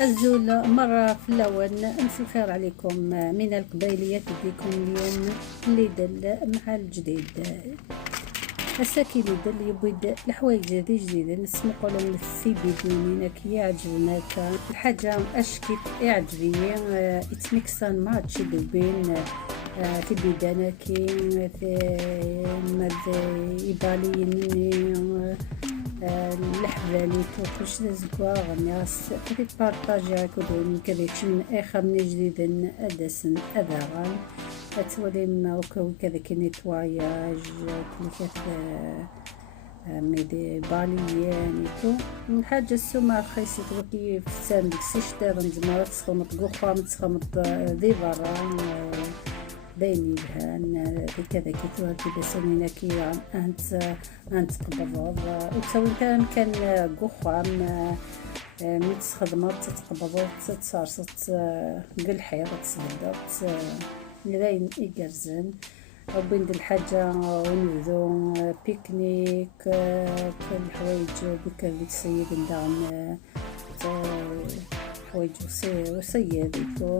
الزول مرة في الأول أمس الخير عليكم من القبيلية تديكم اليوم اللي دل مع الجديد الساكي اللي دل يبيد الحوايج جديدة نسمو قولهم في بدونينا كي يعجبناك الحاجة أشكيت يعجبني يتمكسان ماتشي دوبين في بدانا كي مد إيباليين الحبالي توكلش زكوا ناس كي بارطاجي كودون كذاك من اخر من جديد ادسن ادغان اتولي ما وكو كذا كي نيتواياج كل كذا ميدي باليان تو الحاجه السومه خيسيت وكي في ساندك سيشتر نزمرات تسخمط قوخا متسخمط ذي برا بيني لهان كذا كي تواركي بسنينا كي انت قبضض وتسوي كان قخام متخدمات تتقبض تتصارصت قلحير تصدقت لين إيجرزن وبين الحاجة ونبذو بيكنيك كل حوايج بكري تسيد ندعم حوايج وسيدتو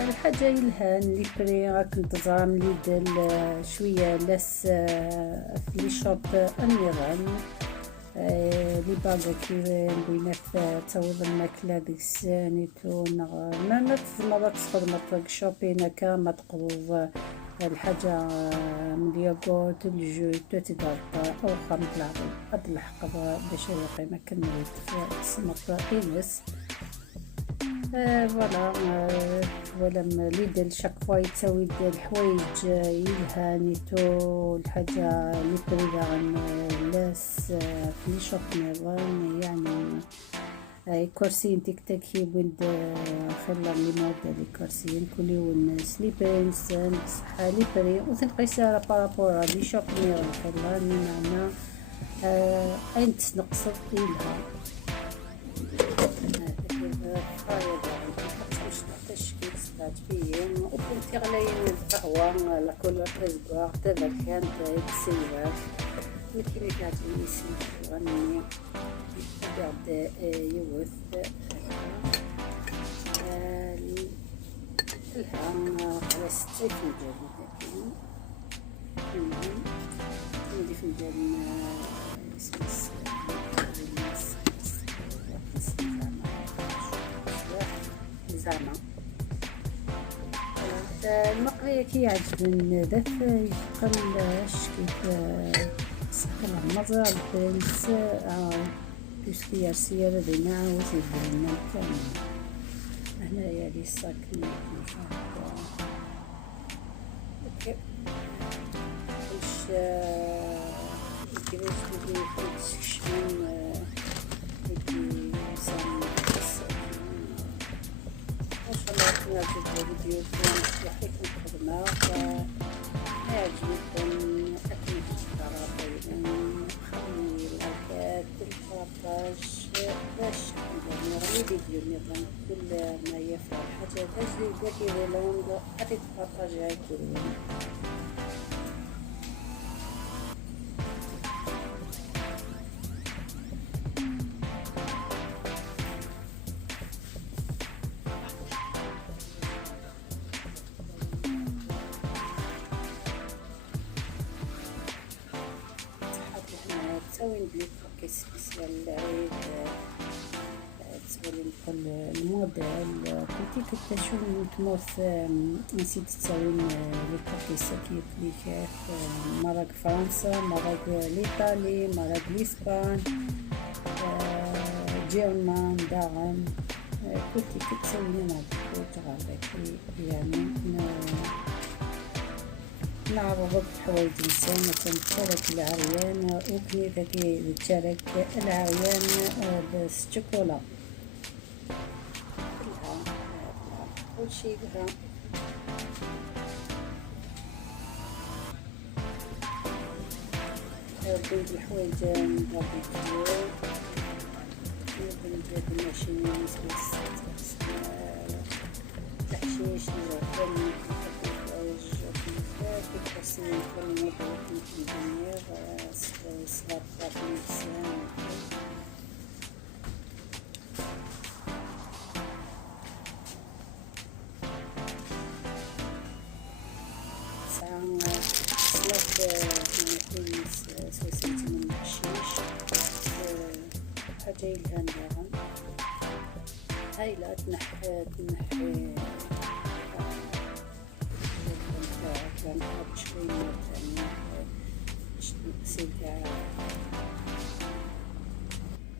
الحاجة يلهان اللي بري راك نتظام لي دل شوية لس في شوب النيران لي باقا كي بينا في توض الماكلة ديك السانيتو ما مرات تخدم طاق شوبينا كما تقض الحاجة من الياغورت الجوي تتدارطا أو خامط العظيم هاد الحقب باش يقيمة كنريد في السمط إنس فوالا ولا ليدل شاك فوا يتساوي الحوايج يلهانيتو الحاجة اللي بريدة عن لاس في شوب نيران يعني كرسيين تيك تاك يبند خلا لي مودا لي كرسيين كل يوم سليبين سن بصحة لي بري وتنقيس على بارابورا لي شوب نيران خلا نينا أين تنقصد إلها وكنت غلاين القهوة لكل أسبوع تبع كانت تسيبات مثل اللي كاتبين اسمي غني بعد يوث الهام على 60 فنجان عندي فنجان اسمه زعما المقرية كي يعجبني داك يقلش كيف سهل المزرعة البنس بيسكي يرسيا لدينا وزيد لنا كامل هنايا لي ساكنين اوكي واش كيفاش ندير في السكشن يجي سامي نعجب الفيديو يعطيكم الخدمة يعجبكم أكيد تشتركوا خلي لايكات البارطاج باش نرمي فيديو نظام كل ما يفعل حاجة جديدة كيدير لهم أكيد تبارطاجيها كلهم تسوي ندير كيس سبيسيال العيد تسوي كل الموديل كنتي كتشوف نتموت نسيت تسوي لي كيسات اللي كيف مرق فرنسا مرق الايطالي مرق الاسبان جيرمان داغن كنتي كتسوي لنا تغربي يعني نعرض حوايج الإنسان تشارك العريان وكيف كي تشارك العريان بالشوكولا كل شيء لها بنت الحوايج نضرب الكيلو بنت الماشين تحشيش نزرفن كيف كل مرة في الدنيا صغار في الإنسان حاجة يلهان لهم هاي لا تنحي كان هاد شوي تاني نغسل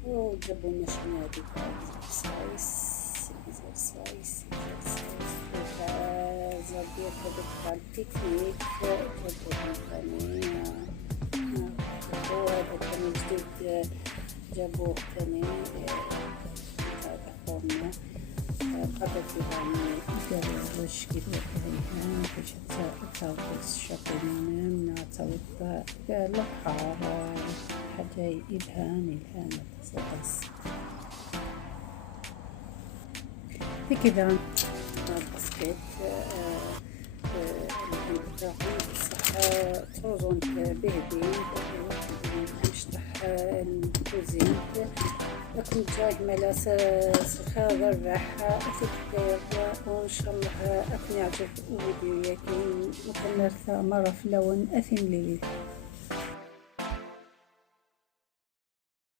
وجابوا مشينا هاديك سلايس زبير هذاك تاع البيكنيك جابوهم ثاني وهذا كان جديد جابوه ثاني تاع خونا قدرت يعني يديروا الرش كيدير عليها باش تاوكس الشابينون من تعوض البحر حاجة إلهام تصدس هكذا البسكيت تاعي بصح تروزون بهدين نشطح الكوزين كنت جاي ملاس سخاء الراحة أثبت وإن شاء الله أكون يعجب الفيديو ياكي مكمل مرة في لون أثم لي